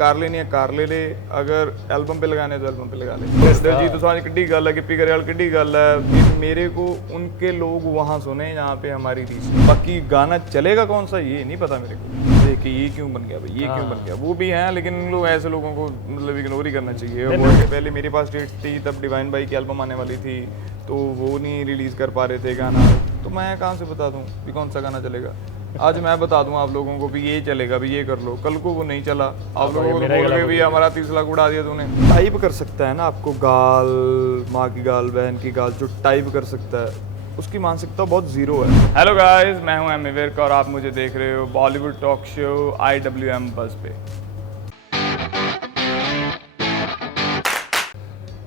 Car लेनी है car ले ले, अगर एल्बम पे लगाने तो एल्बम पे लगा ले। दिलजीत दोसांझ किड्डी गल है, गिप्पी गरेवाल किड्डी गल है, मेरे को उनके लोग वहाँ सुने जहाँ पे हमारी रीच। बाकी गाना चलेगा कौन सा ये नहीं पता मेरे को, कि ये क्यों बन गया भाई, ये क्यों बन गया, वो भी हैं लेकिन उन लोग ऐसे लोगों को मतलब इग्नोर ही करना चाहिए। वो पहले मेरे पास डेट्स थी तब डिवाइन भाई की एल्बम आने वाली थी तो वो नहीं रिलीज़ कर पा रहे थे गाना, तो मैं कहाँ से बता दूँ कि कौन सा गाना चलेगा। आज मैं बता दूं आप लोगों को भी ये चलेगा भी ये कर लो, कल को वो नहीं चला आप लोगों को बोल के भी हमारा 30 लाख उड़ा दिया तूने। टाइप कर सकता है ना आपको, गाल माँ की गाल बहन की गाल जो टाइप कर सकता है उसकी मानसिकता बहुत जीरो है। हेलो गाइस, मैं हूं एमी विर्क और आप मुझे देख रहे हो Bollywood talk show IWM buzz पे।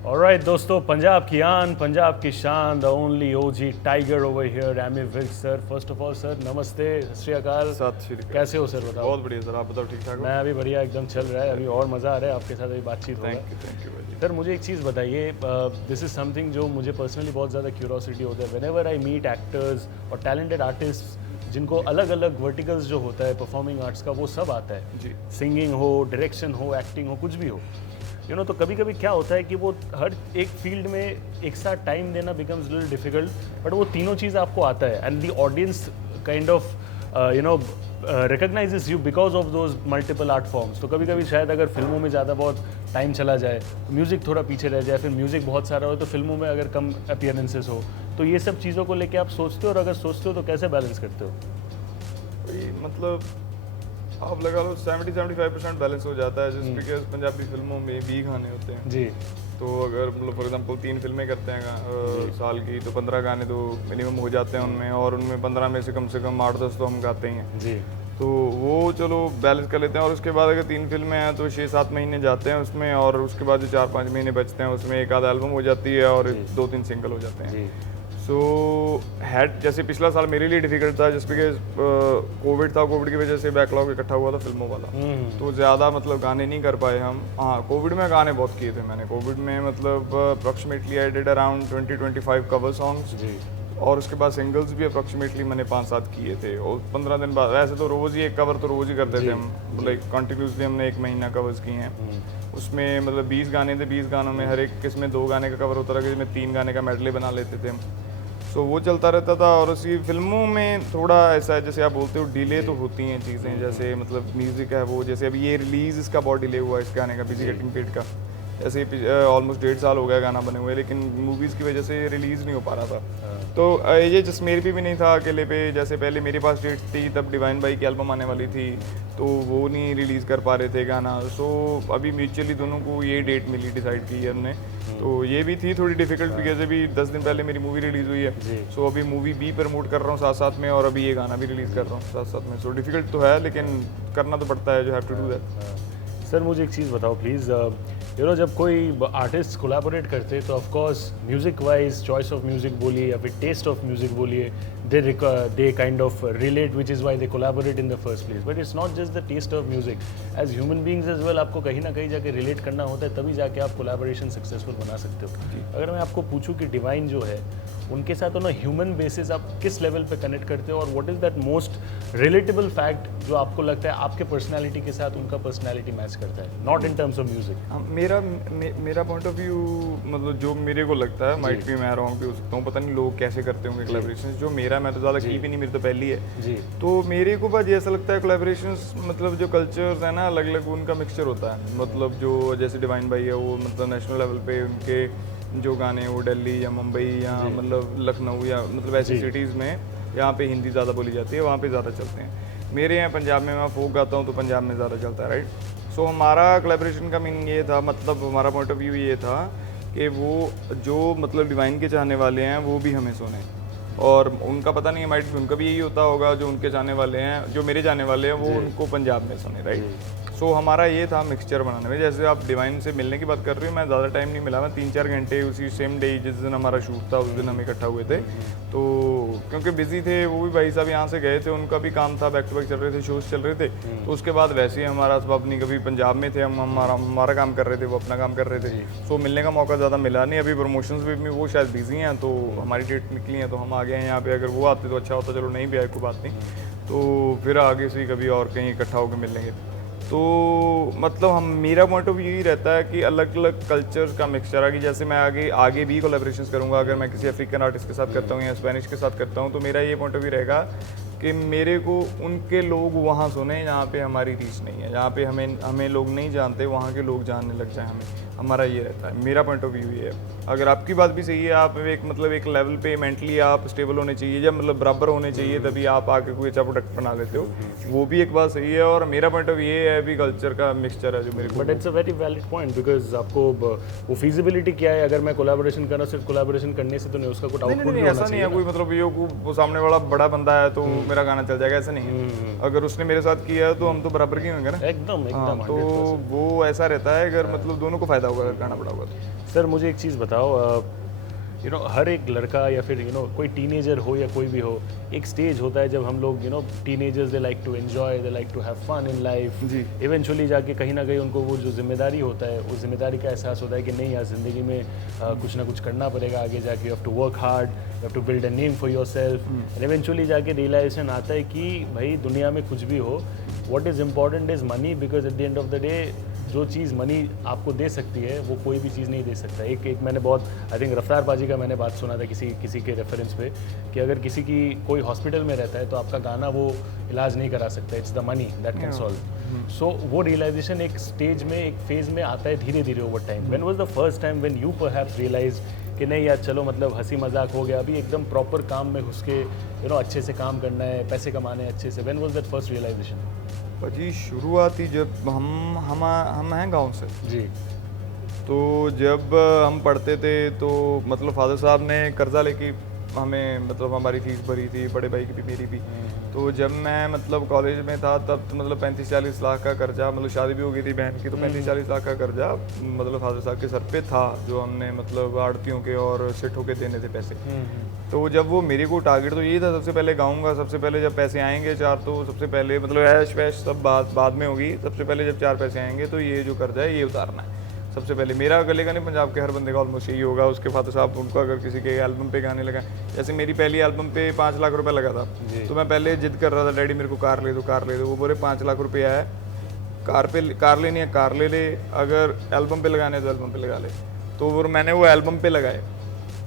ऑलराइट दोस्तों, पंजाब की आन, पंजाब की शान, the only OG tiger over here, Ammy Virk sir. First of all sir नमस्ते, सत श्री अकाल। सत श्री अकाल। कैसे हो सर, बताओ। बहुत बढ़िया सर, आप बताओ ठीक ठाक हो? मैं अभी बढ़िया एकदम चल रहा है, अभी और मज़ा आ रहा है आपके साथ अभी बातचीत हो रहा है। थैंक यू भाई। सर मुझे एक चीज़ बताइए, दिस इज़ समथिंग जो मुझे पर्सनली बहुत ज़्यादा क्यूरोसिटी होता है व्हेनेवर आई मीट एक्टर्स और टैलेंटेड आर्टिस्ट जिनको अलग अलग वर्टिकल्स जो होता है परफॉर्मिंग आर्ट्स का वो सब आता है जी। सिंगिंग हो, डायरेक्शन हो, एक्टिंग हो, कुछ भी हो, यू नो। तो कभी कभी क्या होता है कि वो हर एक फील्ड में एक साथ टाइम देना बिकम्स लिटिल डिफिकल्ट, बट वो तीनों चीज़ आपको आता है and the audience kind of you know recognises you because of those multiple art forms. तो कभी कभी शायद अगर फिल्मों में ज़्यादा बहुत टाइम चला जाए तो म्यूज़िक थोड़ा पीछे रह जाए, फिर म्यूज़िक बहुत सारा हो तो फिल्मों में अगर कम अपीयरेंसेस हो, तो ये सब चीज़ों को लेके आप सोचते हो, और अगर सोचते हो तो कैसे बैलेंस करते हो? मतलब आप लगा लो 70-75% बैलेंस हो जाता है जिस बिकॉज पंजाबी फिल्मों में भी गाने होते हैं जी। तो अगर मतलब फॉर एग्जांपल 3 फिल्में करते हैं साल की तो 15 गाने तो मिनिमम हो जाते हैं उनमें, और उनमें 15 में से कम 8-10 तो हम गाते ही हैं जी। तो वो चलो बैलेंस कर लेते हैं। और उसके बाद अगर 3 फिल्में हैं तो 6-7 महीने जाते हैं उसमें, और उसके बाद जो 4-5 महीने बचते हैं उसमें एक आधा एल्बम हो जाती है और 2-3 सिंगल हो जाते हैं। सो हैड जैसे पिछला साल मेरे लिए डिफिकल्ट था जस्ट बिकॉज कोविड था, कोविड की वजह से बैकलॉग इकट्ठा हुआ था फिल्मों वाला, तो ज़्यादा मतलब गाने नहीं कर पाए हम। हाँ, कोविड में गाने बहुत किए थे मैंने। कोविड में मतलब approximately I did around 20-25 cover songs, और उसके बाद सिंगल्स भी अप्रॉक्सीमेटली मैंने 5-7 किए थे। और 15 दिन बाद वैसे तो रोज़ ही एक कवर तो रोज़ ही करते थे हम, लाइक कंटिन्यूसली हमने 1 महीना कवर्स किए हैं। उसमें मतलब 20 गाने थे, 20 गानों में हर एक किस्में 2 गाने का कवर होता था, जिसमें 3 गाने का मेडले बना लेते थे हम। तो वो चलता रहता था। और उसी फिल्मों में थोड़ा ऐसा है जैसे आप बोलते हो डिले तो होती हैं चीज़ें, जैसे मतलब म्यूज़िक है वो, जैसे अभी ये रिलीज़ इसका बहुत डिले हुआ इस गाने का, बिजी गेटिंग पेड का, ऐसे ऑलमोस्ट 1.5 साल हो गया गाना बने हुए, लेकिन मूवीज़ की वजह से रिलीज़ नहीं हो पा रहा था। तो ये जस्ट मेरे पे भी नहीं था अकेले पे, जैसे पहले मेरे पास डेट्स थी तब डिवाइन भाई की एल्बम आने वाली थी तो वो नहीं रिलीज़ कर पा रहे थे गाना। सो अभी म्यूचुअली दोनों को ये डेट मिली, डिसाइड की है हमने। तो ये भी थी थोड़ी डिफिकल्ट बिकॉज अभी 10 दिन पहले मेरी मूवी रिलीज़ हुई है। सो अभी मूवी भी प्रमोट कर रहा हूँ साथ साथ में, और अभी ये गाना भी रिलीज़ कर रहा हूँ साथ साथ में। सो डिफिकल्ट तो है लेकिन करना तो पड़ता है, जो have to do that. Sir मुझे एक चीज़ बताओ प्लीज़, यू नो जब कोई आर्टिस्ट कोलैबोरेट करते हैं तो of course music wise choice of music बोलिए या फिर टेस्ट ऑफ म्यूज़िक बोलिए, they kind of relate, which is why they collaborate in the first place. But it's not just the taste of music. As human beings as well, आपको कहीं ना कहीं जाके relate करना होता है, तभी जाके आप कोलैबोरेशन सक्सेसफुल बना सकते हो। अगर मैं आपको पूछूं कि डिवाइन जो है उनके साथ ऑन अ ह्यूमन बेसिस आप किस लेवल पे कनेक्ट करते हो, और what is that most relatable fact जो आपको लगता है आपके पर्सनैलिटी के साथ उनका पर्सनैलिटी मैच करता है, not in terms of music? मेरा पॉइंट ऑफ व्यू मतलब जो मेरे को लगता है, माइट भी मैं रॉन्ग भी हो सकता हूँ, पता नहीं लोग कैसे करते होंगे कोलैबोरेशंस। जो मेरा, मैं तो ज़्यादा की भी नहीं, मेरी तो पहली है जी। तो मेरे को बस ऐसा लगता है कोलैबोरेशंस मतलब जो कल्चर्स है ना अलग अलग, उनका मिक्सचर होता है। मतलब जो जैसे डिवाइन भाई है वो मतलब नेशनल लेवल पे उनके जो गाने वो दिल्ली या मुंबई या मतलब लखनऊ या मतलब ऐसी सिटीज़ में यहाँ पे हिंदी ज़्यादा बोली जाती है, वहाँ पे ज़्यादा चलते हैं। मेरे यहाँ पंजाब में मैं फोक गाता हूँ तो पंजाब में ज़्यादा चलता है, राइट। सो हमारा कोलैबोरेशन का मीनिंग ये था, मतलब हमारा पॉइंट ऑफ व्यू ये था कि वो जो मतलब डिवाइन के चाहने वाले हैं वो भी हमें सुने, और उनका पता नहीं है, माइट भी उनका भी यही होता होगा, जो उनके चाहने वाले हैं, जो मेरे चाहने वाले हैं वो उनको पंजाब में सुने, राइट। सो हमारा ये था मिक्सचर बनाने में। जैसे आप डिवाइन से मिलने की बात कर रहे हो, मैं ज़्यादा टाइम नहीं मिला, मैं 3-4 घंटे उसी सेम डे जिस दिन हमारा शूट था उस दिन हम इकट्ठा हुए थे। तो क्योंकि बिजी थे वो भी, भाई साहब यहाँ से गए थे, उनका भी काम था, बैक टू बैक चल रहे थे, शोज़ चल रहे थे। तो उसके बाद वैसे ही हमारा सब अपनी, कभी पंजाब में थे हम, हमारा काम कर रहे थे, वो अपना काम कर रहे थे। सो मिलने का मौका ज़्यादा मिला नहीं। अभी प्रमोशंस में वो शायद बिजी हैं तो हमारी डेट निकली हैं तो हम आ गए हैं यहाँ पे। अगर वो आते तो अच्छा होता, चलो नहीं भी आए कोई बात नहीं, तो फिर आगे से कभी और कहीं इकट्ठा होकर मिल लेंगे। तो मतलब हम मेरा पॉइंट ऑफ व्यू यही रहता है कि अलग अलग कल्चर का मिक्सचर है कि जैसे मैं आगे भी कोलैबोरेशंस करूंगा, अगर मैं किसी अफ्रीकन आर्टिस्ट के साथ करता हूँ या स्पेनिश के साथ करता हूँ, तो मेरा ये पॉइंट ऑफ व्यू रहेगा कि मेरे को उनके लोग वहाँ सुने जहाँ पे हमारी रीच नहीं है, जहाँ पे हमें लोग नहीं जानते, वहाँ के लोग जानने लग जाए हमें। हमारा ये रहता है, मेरा पॉइंट ऑफ व्यू ये है। अगर आपकी बात भी सही है, आप एक लेवल पे मेंटली आप स्टेबल होने चाहिए, जब मतलब बराबर होने चाहिए, तभी आप आके कोई अच्छा प्रोडक्ट बना लेते हो, वो भी एक बात सही है। और मेरा पॉइंट ऑफ व्यू ये है भी कल्चर का मिक्सचर है जो मेरे को। But it's a very valid point because आपको वो फिजिबिलिटी क्या है, अगर मैं कोलैबोरेशन करना सिर्फ कोलैबोरेशन करने से तो नहीं, उसका कुछ आउटपुट भी होना ऐसा नहीं है कोई मतलब ये वो सामने वाला बड़ा बंदा है तो मेरा गाना चल जाएगा, ऐसा नहीं है। अगर उसने मेरे साथ किया है तो हम तो बराबर के होंगे ना, एकदम। तो वो ऐसा रहता है, अगर मतलब दोनों को फायदा होगा अगर गाना बड़ा होगा। सर मुझे एक चीज़ बताओ, हर एक लड़का या फिर कोई टीनेजर हो या कोई भी हो, एक स्टेज होता है जब हम लोग teenagers they like to enjoy, they like to have fun in life. Eventually जाके कहीं ना कहीं उनको वो जो जिम्मेदारी होता है, उस जिम्मेदारी का एहसास होता है कि नहीं यार, ज़िंदगी में कुछ ना कुछ करना पड़ेगा आगे जाके। You have to work hard, you have to build a name for yourself. And eventually जाके रियलाइजेशन आता है कि भाई दुनिया में कुछ भी हो, what is important is money, because at the end of the day जो चीज़ मनी आपको दे सकती है वो कोई भी चीज़ नहीं दे सकता। एक मैंने बहुत आई थिंक रफ्तार बाजी का मैंने बात सुना था किसी के रेफरेंस पे कि अगर किसी की कोई हॉस्पिटल में रहता है तो आपका गाना वो इलाज नहीं करा सकता, it's the money that can solve. So वो रियलाइजेशन एक स्टेज में, एक फेज में आता है धीरे धीरे over time. When was the first time when you perhaps realise कि नहीं यार चलो मतलब हंसी मजाक हो गया, अभी एकदम प्रॉपर काम में घुस के अच्छे से काम करना है, पैसे कमाने हैं अच्छे से। When was that first realization? जी शुरुआती जब हम हैं गांव से जी, तो जब हम पढ़ते थे तो मतलब फादर साहब ने कर्जा लेके हमें मतलब हमारी फीस भरी थी, बड़े भाई की भी मेरी भी। तो जब मैं मतलब कॉलेज में था तब तो मतलब 35-40 लाख का कर्जा, मतलब शादी भी हो गई थी बहन की, तो 35-40 लाख का कर्जा मतलब फादर साहब के सर पे था, जो हमने मतलब आड़तियों के और सेठों के देने थे पैसे। तो जब वो मेरे को टारगेट तो यही था, सबसे पहले गाऊंगा, सबसे पहले जब पैसे आएंगे 4 तो सबसे पहले मतलब ऐश वैश सब बाद में होगी, सबसे पहले जब 4 पैसे आएंगे तो ये जो कर्जा है ये उतारना है सबसे पहले। मेरा गले का नहीं, पंजाब के हर बंदे का ऑलमोस्ट यही होगा। उसके फादर साहब उनको अगर किसी के एल्बम पे गाने लगा, जैसे मेरी पहली एल्बम पे 5 लाख रुपए लगा था, तो मैं पहले जिद कर रहा था, डैडी मेरे को कार ले दो कार ले दो। वो बोले 5 लाख रुपया है, कार लेनी है कार ले ले, अगर एल्बम पे लगाने तो एल्बम पे लगा ले। तो वो मैंने वो एल्बम पे लगाए,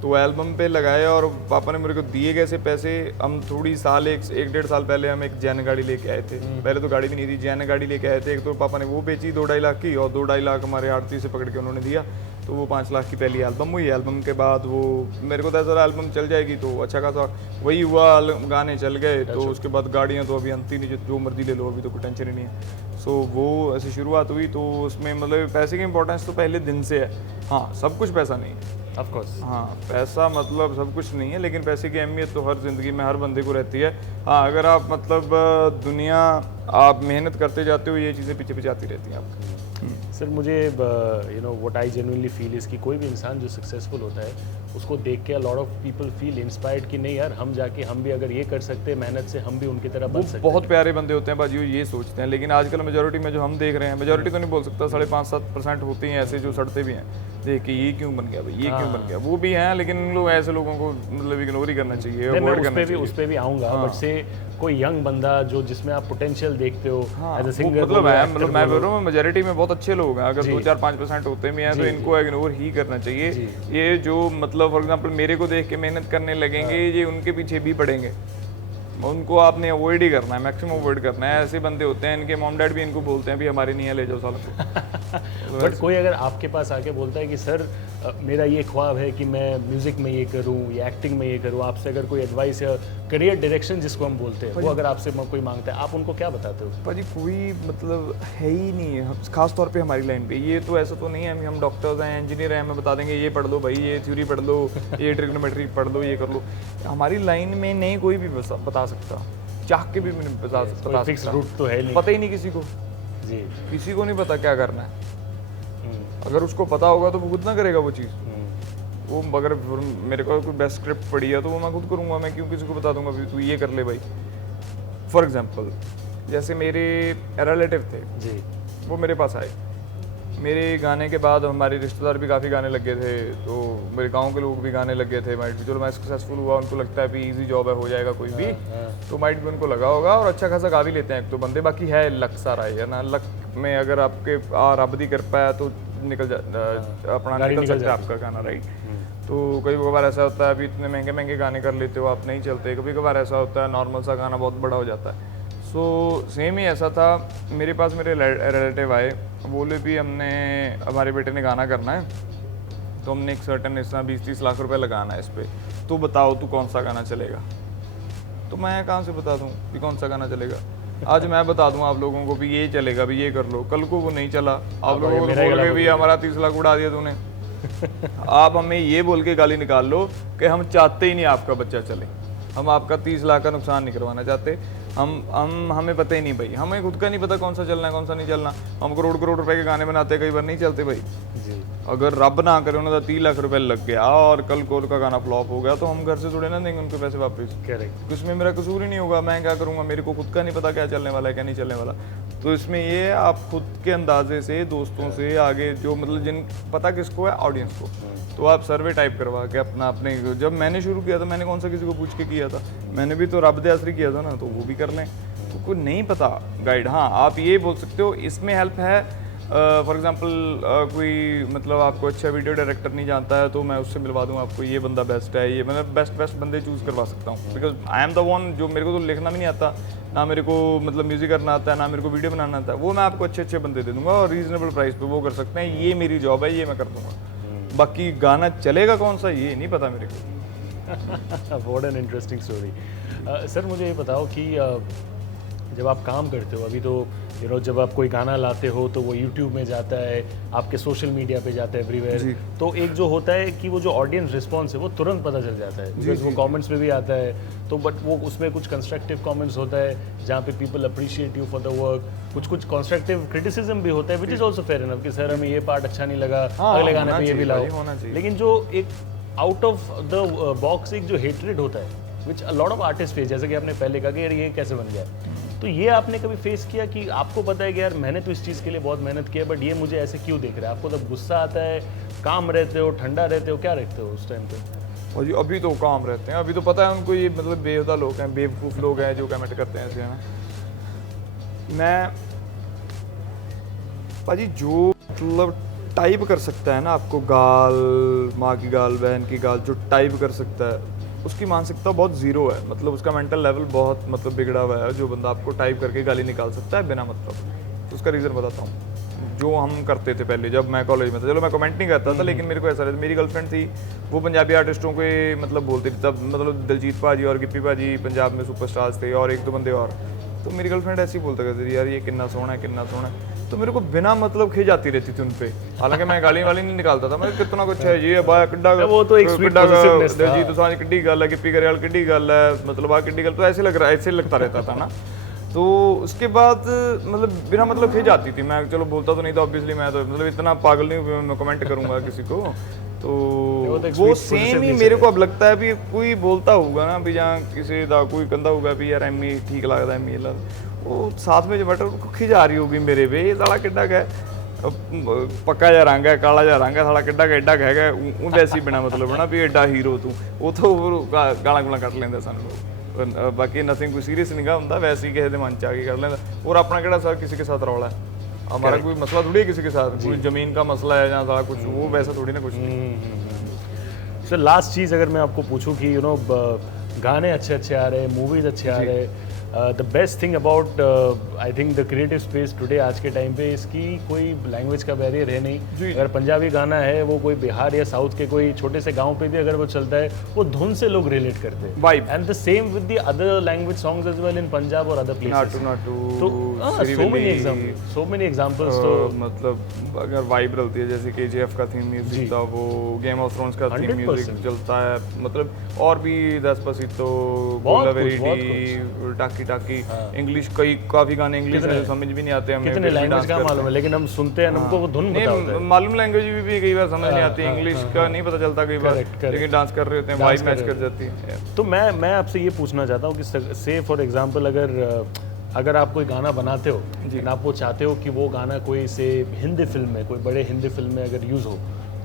तो एल्बम पे लगाए और पापा ने मेरे को दिए कैसे पैसे। हम थोड़ी साल एक 1.5 साल पहले हम एक जैन गाड़ी लेके आए थे, पहले तो गाड़ी भी नहीं थी, जैन गाड़ी लेके आए थे। एक तो पापा ने वो बेची 2-2.5 लाख की, और 2-2.5 लाख हमारे आड़ती से पकड़ के उन्होंने दिया, तो वो 5 लाख की पहली एल्बम हुई। एल्बम के बाद वो मेरे को तो ऐसा एल्बम चल जाएगी तो अच्छा खासा वही हुआ, गाने चल गए। तो उसके बाद गाड़ियाँ तो अभी अंती नहीं, जो मर्जी ले लो, अभी तो कोई टेंशन ही नहीं है। सो वो ऐसी शुरुआत हुई। तो उसमें मतलब पैसे की इंपॉर्टेंस तो पहले दिन से है। हाँ, सब कुछ पैसा नहीं है, ऑफ कोर्स। हाँ, पैसा मतलब सब कुछ नहीं है, लेकिन पैसे की अहमियत तो हर ज़िंदगी में हर बंदे को रहती है। हाँ, अगर आप मतलब दुनिया आप मेहनत करते जाते हो, ये चीज़ें पीछे पीछे आती रहती हैं आपको। सर मुझे what I genuinely feel is कि कोई भी इंसान जो सक्सेसफुल होता है उसको देख के lot of people feel inspired कि नहीं यार, हम जाके हम भी अगर ये कर सकते हैं मेहनत से, हम भी उनकी तरह बन सकते हैं। बहुत प्यारे बंदे होते हैं बाजी, ये सोचते हैं। लेकिन आजकल मेजोरिटी में जो हम देख रहे हैं, मेजोरिटी तो नहीं बोल सकता, 5.5-7% होते हैं ऐसे जो सड़ते भी हैं देख के, ये क्यों बन गया भाई, ये क्यों बन गया। वो भी हैं, लेकिन लोग ऐसे लोगों को मतलब इग्नोर ही करना चाहिए, अवॉइड करना चाहिए। उस पे भी आऊँगा, बट से कोई यंग बंदा जो जिसमें आप पोटेंशियल देखते हो एज अ सिंगर, मतलब मैं बोल रहा हूँ मेजोरिटी में बहुत अच्छे लोग हैं। अगर 2-4-5% होते भी हैं तो इनको इग्नोर ही करना चाहिए। ये जो मतलब फॉर एग्जांपल मेरे को देख के मेहनत करने लगेंगे, ये उनके पीछे भी पड़ेंगे, उनको आपने अवॉइड ही करना है, मैक्सिमम अवॉइड करना है। ऐसे बंदे होते हैं, इनके मॉम डैड भी इनको बोलते हैं भी हमारे नहीं है, ले जाओ सालों को। बट कोई अगर आपके पास आके बोलता है कि सर मेरा ये ख्वाब है कि मैं म्यूजिक में ये करूं या एक्टिंग में ये करूं, आपसे अगर कोई एडवाइस या करियर डायरेक्शन जिसको हम बोलते हैं वो अगर आपसे कोई मांगता है, आप उनको क्या बताते हो? भाजी कोई मतलब है ही नहीं है, खास तौर पे हमारी लाइन पे। ये तो ऐसा तो नहीं है हम डॉक्टर्स हैं, इंजीनियर हैं, हमें बता देंगे ये पढ़ लो भाई, ये थ्योरी पढ़ लो, ये ट्रिग्नोमेट्री पढ़ लो, ये कर लो। हमारी लाइन में नहीं कोई भी बता सकता, चाह के भी नहीं बता सकता, फिक्स रूट तो है नहीं, पता ही नहीं किसी को जी, किसी को नहीं पता क्या करना है। अगर उसको पता होगा तो वो खुद ना करेगा वो चीज़। वो अगर मेरे को कोई बेस्ट स्क्रिप्ट पड़ी है तो वो मैं खुद करूँगा, मैं क्यों किसी को बता दूंगा तू ये कर ले भाई। फॉर एग्जांपल जैसे मेरे रिलेटिव थे जी, वो मेरे पास आए, मेरे गाने के बाद हमारे रिश्तेदार भी काफ़ी गाने लग गए थे, तो मेरे गांव के लोग भी गाने लग गए थे। माइट भी चलो मैं सक्सेसफुल हुआ, उनको लगता है भी इजी जॉब है, हो जाएगा कोई भी, तो माइट भी उनको लगा होगा और अच्छा खासा गा भी लेते हैं एक तो बंदे। बाकी है लक सारा है ना, लक में अगर आपके रब दी कृपा है तो निकल अपना निकल सकता है आपका गाना, राइट। तो कई बार ऐसा होता है अभी इतने महंगे महंगे गाने कर लेते हो आप, नहीं चलते। कभी कभार ऐसा होता है नॉर्मल सा गाना बहुत बड़ा हो जाता है। सो सेम ही ऐसा था, मेरे पास मेरे रिलेटिव आए, बोले भी हमने हमारे बेटे ने गाना करना है, तो हमने एक सर्टन इतना 20-30 लाख रुपए लगाना है इस पर, तो बताओ तू कौन सा गाना चलेगा। तो मैं कहाँ से बता दूँ कि कौन सा गाना चलेगा। आज मैं बता दूँ आप लोगों को भी ये चलेगा, भी ये कर लो, कल को वो नहीं चला, आप लोगों को बोल के भी हमारा 30 लाख उड़ा दिया तूने। आप हमें ये बोल के गाली निकाल लो कि हम चाहते ही नहीं आपका बच्चा चले, हम आपका 30 लाख का नुकसान नहीं करवाना चाहते। हमें पता ही नहीं भाई, हमें खुद का नहीं पता कौन सा चलना है कौन सा नहीं चलना। हम करोड़ करोड़ रुपए के गाने बनाते हैं, कई बार नहीं चलते भाई जी। अगर रब ना करे उन्होंने 30 लाख रुपए लग गया और कल को उनका गाना फ्लॉप हो गया तो हम घर से थोड़े ना देंगे उनको पैसे वापस। करेक्ट। उसमें मेरा कसूर ही नहीं होगा, मैं क्या करूँगा, मेरे को खुद का नहीं पता क्या चलने वाला है क्या नहीं चलने वाला। तो इसमें ये है आप खुद के अंदाजे से दोस्तों से आगे जो मतलब जिन पता किसको है ऑडियंस को, तो आप सर्वे टाइप करवा के अपना अपने, जब मैंने शुरू किया था मैंने कौन सा किसी को पूछ के किया था, मैंने भी तो रब दे आसरी किया था ना, तो वो भी कर लें। तो कोई नहीं पता गाइड, हाँ आप ये बोल सकते हो इसमें हेल्प है। फॉर एग्जांपल कोई मतलब आपको अच्छा वीडियो डायरेक्टर नहीं जानता है तो मैं उससे मिलवा दूँ आपको, ये बंदा बेस्ट है, ये मतलब बेस्ट बंदे चूज़ करवा सकता हूँ। Because I am the one, जो मेरे को तो लिखना भी नहीं आता, ना मेरे को मतलब म्यूजिक करना आता है, ना मेरे को वीडियो बनाना आता है, वो मैं आपको अच्छे बंदे दे दूंगा और रीजनेबल प्राइस पे वो कर सकते हैं। ये मेरी जॉब है, ये मैं कर दूंगा। बाकी गाना चलेगा कौन सा ये नहीं पता मेरे को। What an interesting story. Sir मुझे ये बताओ कि जब आप काम करते हो अभी, तो जब आप कोई गाना लाते हो तो वो यूट्यूब में जाता है, आपके सोशल मीडिया पे जाता है एवरीवेयर, तो एक जो होता है कि वो जो ऑडियंस रिस्पॉन्स है वो तुरंत पता चल जाता है, बिकॉज वो कमेंट्स में भी आता है। तो बट वो उसमें कुछ कंस्ट्रक्टिव कमेंट्स होता है जहाँ पे people appreciate you for the work, कुछ कंस्ट्रक्टिव क्रिटिसिज्म भी होता है, which is also fair enough कि सर हमें ये पार्ट अच्छा नहीं लगा, अगले गाने पे ये भी लाओ। लेकिन जो एक आउट ऑफ द बॉक्स एक जो हेट्रेड होता है which a lot of artist face, जैसे कि आपने पहले कहा कि यार ये कैसे बन गया, तो ये आपने कभी फेस किया कि आपको पता है कि यार मैंने तो इस चीज़ के लिए बहुत मेहनत की है बट ये मुझे ऐसे क्यों देख रहा है? आपको तब गुस्सा आता है, काम रहते हो, ठंडा रहते हो, क्या रहते हो उस टाइम पे? और जी अभी तो काम रहते हैं, अभी तो पता है उनको ये मतलब बेहुदा लोग हैं, बेवकूफ़ लोग हैं जो कमेंट करते हैं ऐसे, है ना। मैं भाजी जो मतलब टाइप कर सकता है ना आपको गाल, माँ की गाल, बहन की गाल, जो टाइप कर सकता है उसकी मानसिकता बहुत ज़ीरो है, मतलब उसका मेंटल लेवल बहुत मतलब बिगड़ा हुआ है। जो बंदा आपको टाइप करके गाली निकाल सकता है बिना मतलब, तो उसका रीज़न बताता हूँ। जो हम करते थे पहले जब मैं कॉलेज में था, चलो मैं कमेंट नहीं करता था लेकिन मेरे को ऐसा रहता, मेरी गर्लफ्रेंड थी, वो पंजाबी आर्टिस्टों के मतलब बोलती थी तब, मतलब दिलजीत भाजी और गिप्पी भाजी पंजाब में सुपरस्टार्स थे और एक दो बंदे और, तो मेरी गर्लफ्रेंड ऐसी बोलता करती थी यार ये कितना सोना है कितना सोना है, तो मेरे को बिना मतलब खिंच जाती रहती थी उन पे। हालांकि मैं गाली वाली नहीं निकालता था, मैं कितना कुछ है जी बाया किड्डा, वो तो एक स्वीट पॉजिटिवनेस था, जी तो सारी किड्डी गल है, गिप्पी गरेवाल किड्डी गल है, मतलब आ किड्डी गल, तो ऐसे लग रहा है, ऐसे लगता रहता था ना। तो उसके बाद मतलब बिना मतलब खिंच जाती थी, मैं चलो बोलता तो नहीं था ऑब्वियसली, मैं तो मतलब इतना पागल नहीं मैं कमेंट करूंगा किसी को, तो वो सेम ही मेरे को अब लगता है भी कोई बोलता होगा ना भी जहाँ किसी का कोई कंधा होगा भी यार एमी ठीक लगता है एमी, वो साथ में जो बैठा उनको खिंच आ रही होगी मेरे पे, ये साला किड्डा का पक्का जा रंग है काला जा रंग है, साला किड्डा का एडा हैगा वैसे ही बिना मतलब है ना भी एडा हीरो तू, वो तो गाला गुला कट लेंगे सानू, बाकी नथिंग कोई सीरियस नहीं होंगे, वैसे ही किसी के मन च आके कर लेंदा। और अपना केड़ा सर किसी के साथ रौला है, हमारा कोई मसला थोड़ी है किसी के साथ, कोई जमीन का मसला है या सारा कुछ, वो वैसा थोड़ी ना कुछ नहीं। सर लास्ट चीज़ अगर मैं आपको पूछूं कि गाने अच्छे आ रहे हैं, मूवीज अच्छे आ रहे हैं, the best thing about I think the creative space today आज के टाइम पे, इसकी कोई लैंग्वेज का बैरियर है नहीं। अगर पंजाबी गाना है वो कोई बिहार या साउथ के कोई छोटे से गांव पे भी अगर वो चलता है, वो धुन से लोग रिलेट करते हैं, vibe, and the same with the other language songs as well in Punjab और अदर प्लेसेस। तो सो मेनी एग्जांपल्स, तो मतलब अगर वाइब रहती है, जैसे KGF का थीम म्यूजिक था, वो गेम ऑफ थ्रोन्स का थीम म्यूजिक चलता है, मतलब और भी डेस्पासितो, टाकी टाकी, इंग्लिश काफी गाने इंग्लिश में समझ भी नहीं आते हमें, कितने लैंग्वेज का मालूम है लेकिन हम सुनते हैं, हमको वो धुन पता होता है, मालूम लैंग्वेज भी कई बार समझ नहीं आती, इंग्लिश का नहीं पता चलता कई बार, लेकिन डांस कर रहे होते हैं, वाइब मैच कर जाती है। तो मैं आपसे ये पूछना चाहता हूँ कि से फॉर एग्जांपल अगर आप कोई गाना बनाते हो और आप वो चाहते हो कि वो गाना कोई से हिंदी फिल्म में, कोई बड़े हिंदी फिल्म में अगर यूज़ हो,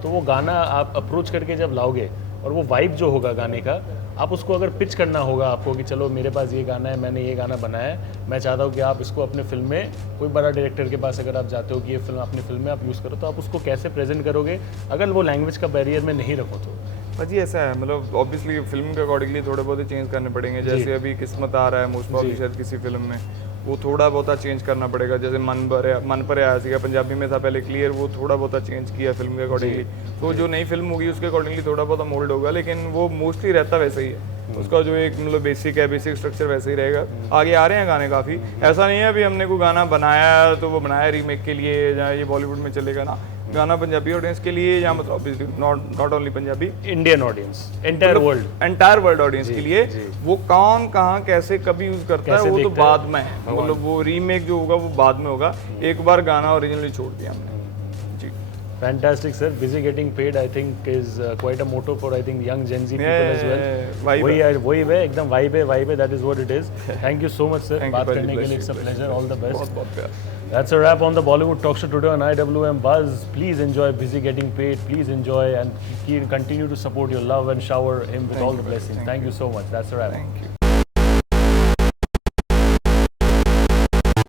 तो वो गाना आप अप्रोच करके जब लाओगे और वो वाइब जो होगा गाने का, आप उसको अगर पिच करना होगा आपको कि चलो मेरे पास ये गाना है, मैंने ये गाना बनाया है, मैं चाहता हूँ कि आप इसको अपने फिल्म में, कोई बड़ा डायरेक्टर के पास अगर आप जाते हो कि ये फिल्म अपनी फिल्म में आप यूज़ करो, तो आप उसको कैसे प्रेजेंट करोगे अगर वो लैंग्वेज का बैरियर में नहीं रखो तो? भाजी ऐसा है, मतलब ऑब्वियसली फिल्म के अकॉर्डिंगली थोड़े बहुत चेंज करने पड़ेंगे। जैसे अभी किस्मत आ रहा है मोस्ट प्रॉब्ली शायद किसी फिल्म में, वो थोड़ा बहुत चेंज करना पड़ेगा। जैसे मन पर आया सीगा, पंजाबी में था पहले क्लियर, वो थोड़ा बहुत चेंज किया फिल्म के अकॉर्डिंगली। तो जो नई फिल्म होगी उसके अकॉर्डिंगली थोड़ा बहुत मोल्ड होगा, लेकिन वो मोस्टली रहता वैसे ही है। उसका जो एक मतलब बेसिक है, बेसिक स्ट्रक्चर वैसे ही रहेगा। आगे आ रहे हैं गाने काफ़ी, ऐसा नहीं है अभी हमने कोई गाना बनाया तो वो बनाया रीमेक के लिए या ये बॉलीवुड में चलेगा ना। गाना पंजाबी ऑडियंस के लिए, या मतलब not only Punjabi, Indian audience, entire world audience के लिए। वो कौन कहाँ कैसे कभी यूज करता है वो तो बाद में है, मतलब वो रीमेक जो होगा वो बाद में होगा। एक बार गाना ओरिजिनली छोड़ दिया हमने। Fantastic, sir. Busy getting paid, I think, is quite a motto for, I think, young Gen Z people as well. वही है, एकदम vibe है. That is what it is. Thank you so much, sir. बात करने के लिए, it's a pleasure. All the best. बहुत प्यार. That's a wrap on the Bollywood Talk Show today on IWM Buzz. Please enjoy Busy Getting Paid. Please enjoy and continue to support your love and shower him with all the blessings. Thank you so much. That's a wrap. Thank you.